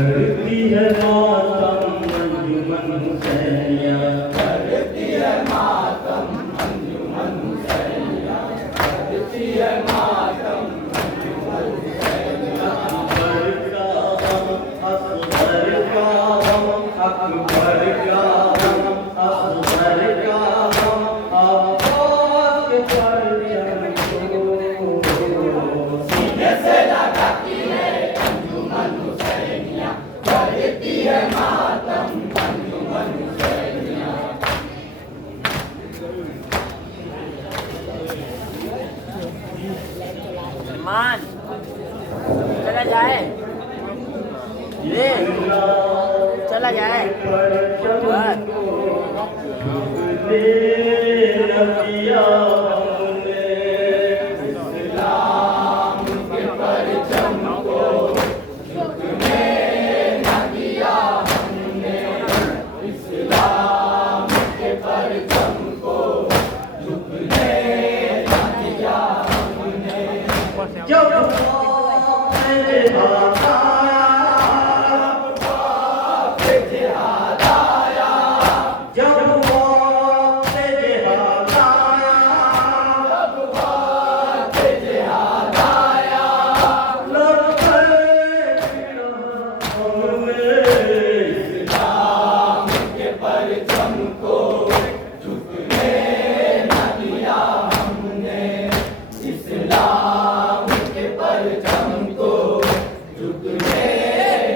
करती है मातम अंजुमन हुसैनिया, करती है मातम अंजुमन हुसैनिया, करती है मातम अंजुमन हुसैनिया। अकबर का गम, असगर का गम, अकबर का गम, असगर का गम, अब्बास के परचम को सीने से लगाती है अंजुमन हुसैनिया, करती है मातम अंजुमन हुसैनिया। सलमान चला जाए, ये चला जाए। परचम को झुकने न दिया हमने, इस्लाम के परचम को झुकने न दिया हमने, इस्लाम के परचम को झुकने न दिया हमने। जब मेरे हाथ आया, जिहाद आया, जब मेरे हाथ आया, जिहाद आया, इस्लाम के परचम को झुकने न दिया हमने, इस्लाम के परचम को झुकने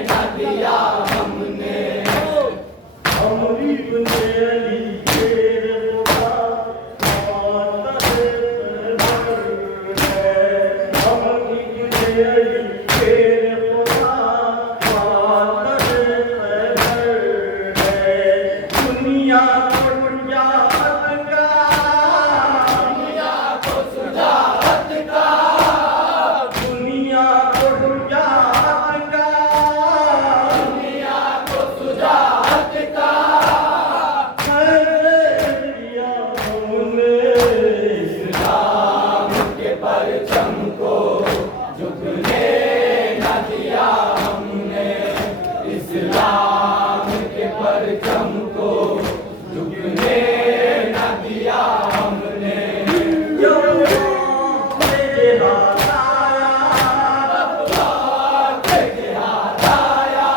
न दिया हमने। अमरी बने अली शेर खुदा, माता है। अमरी बने अली शेर खुदा, माता है। दुनिया को सुजात का, दुनिया को सुजात का, दुनिया को सुजात का, दुनिया को सुजात का, इस्लाम के परचम को झुकने न दिया हमने, इस्लाम के परचम को झुकने न दिया हमने। जिहाद आया, जिहाद आया,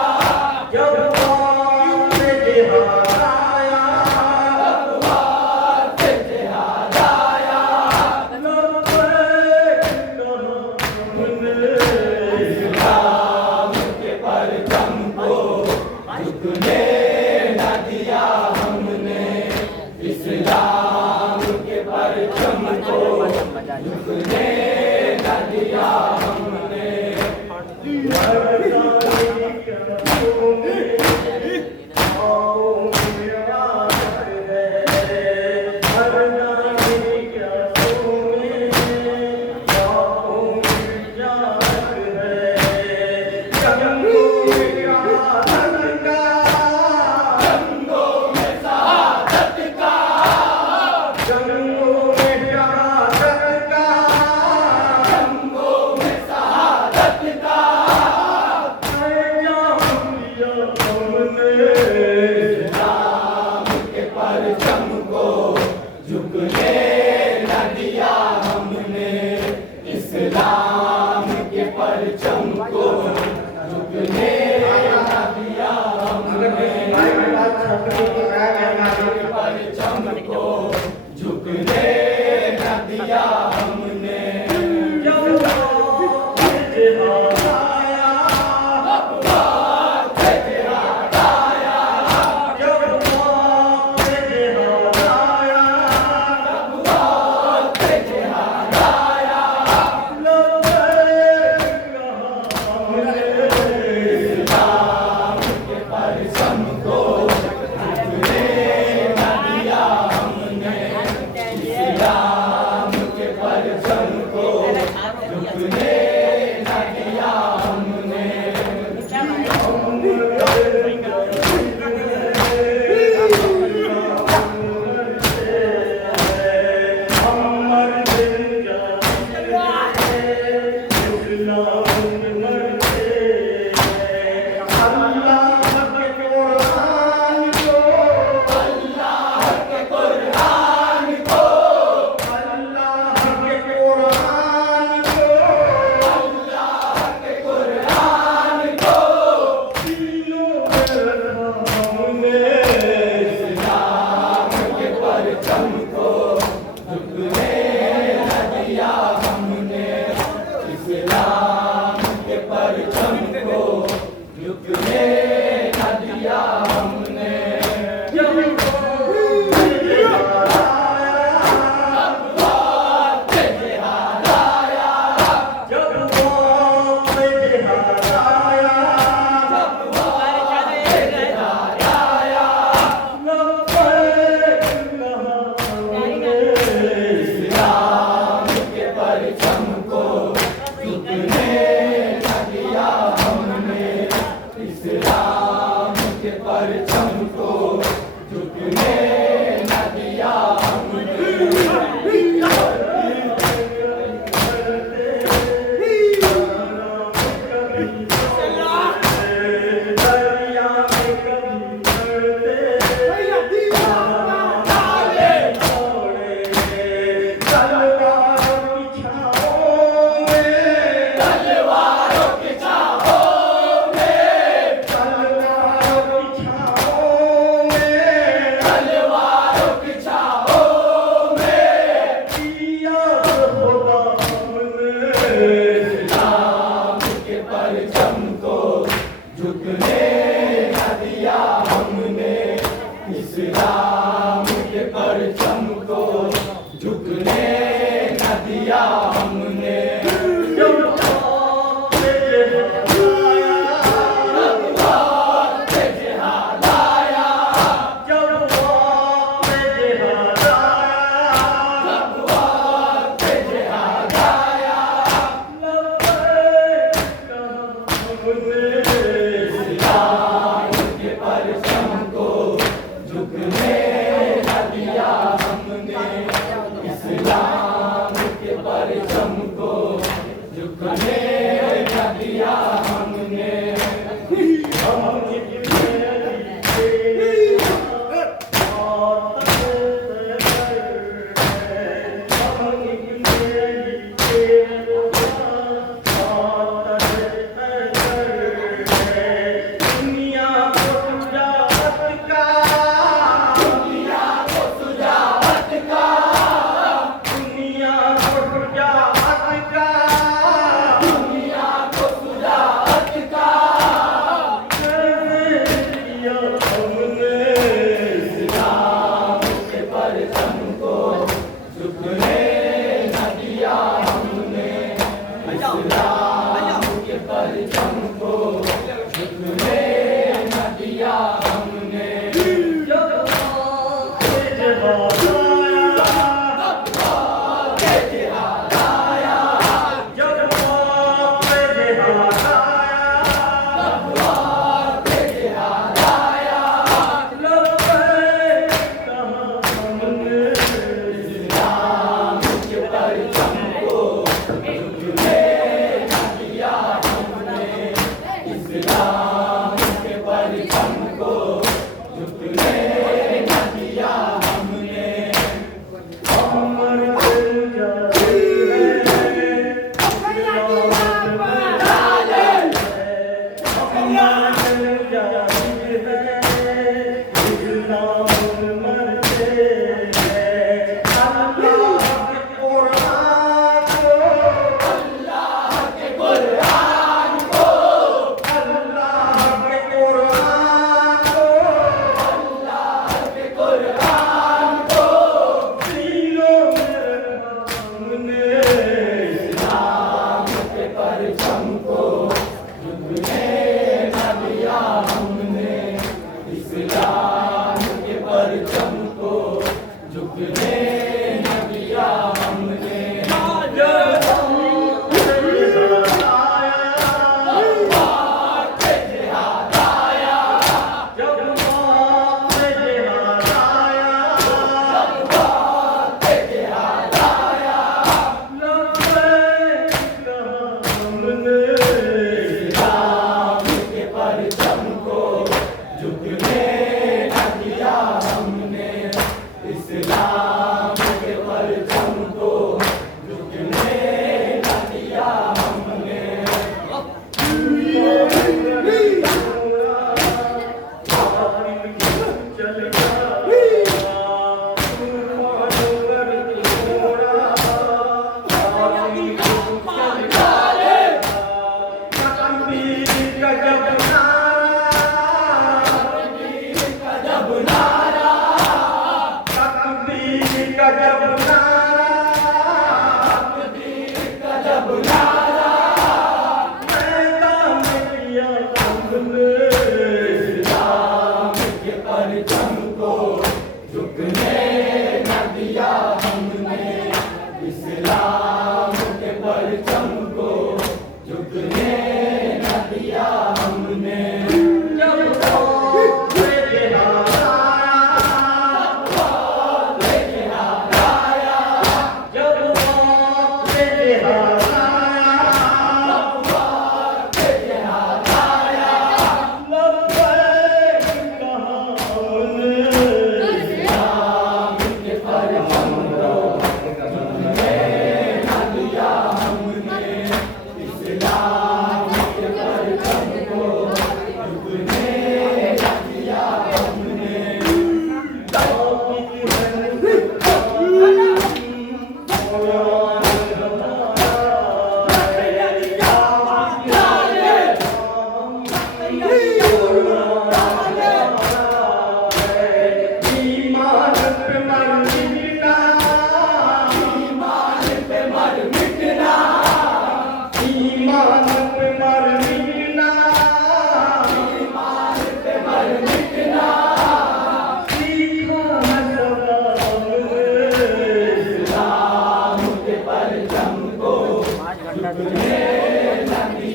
इस्लाम के परचम को झुकने न दिया हमने, इस्लाम के परचम को झुकने न दिया हमने। जंगों में शहादत का, जंगों में शहादत का, इस्लाम के परचम को झुकने न दिया हमने, इस्लाम के परचम को झुकने न दिया हमने, परचम को झुकने न दिया हमने। जिहाद आया, जिहाद आया, इस्लाम के परचम को झुकने न दिया हमने, इस्लाम के परचम को झुकने न दिया हमने। हम इस्लाम के परचम को झुकने न दिया हमने। जब वक्त जिहाद आया, जब वक्त जिहाद आया, इस्लाम के परचम को झुकने न दिया हमने। इस्लाम के परचम को झुकने न दिया हमने। दरिया में कभी तलवारों की छाओं में, तलवारों की छाओं में इस्लाम के परचम को झुकने न दिया हमने। इस्लाम के परचम को झुकने न दिया हमने। वक्त जिहाद आया, वक्त जिहाद आया, इस्लाम के परचम को झुकने न दिया हमने। इस्लाम के परचम को झुकने न दिया हमने। दुनिया को सुजात का, दुनिया को सुजात का इस्लाम के परचम को झुकने न दिया हमने। इस्लाम के परचम को झुकने न दिया हमने। जिहाद आया, वक्त जिहाद आया, इस्लाम के परचम को झुकने न दिया हमने।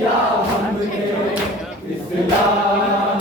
दिया हमने इस्लाम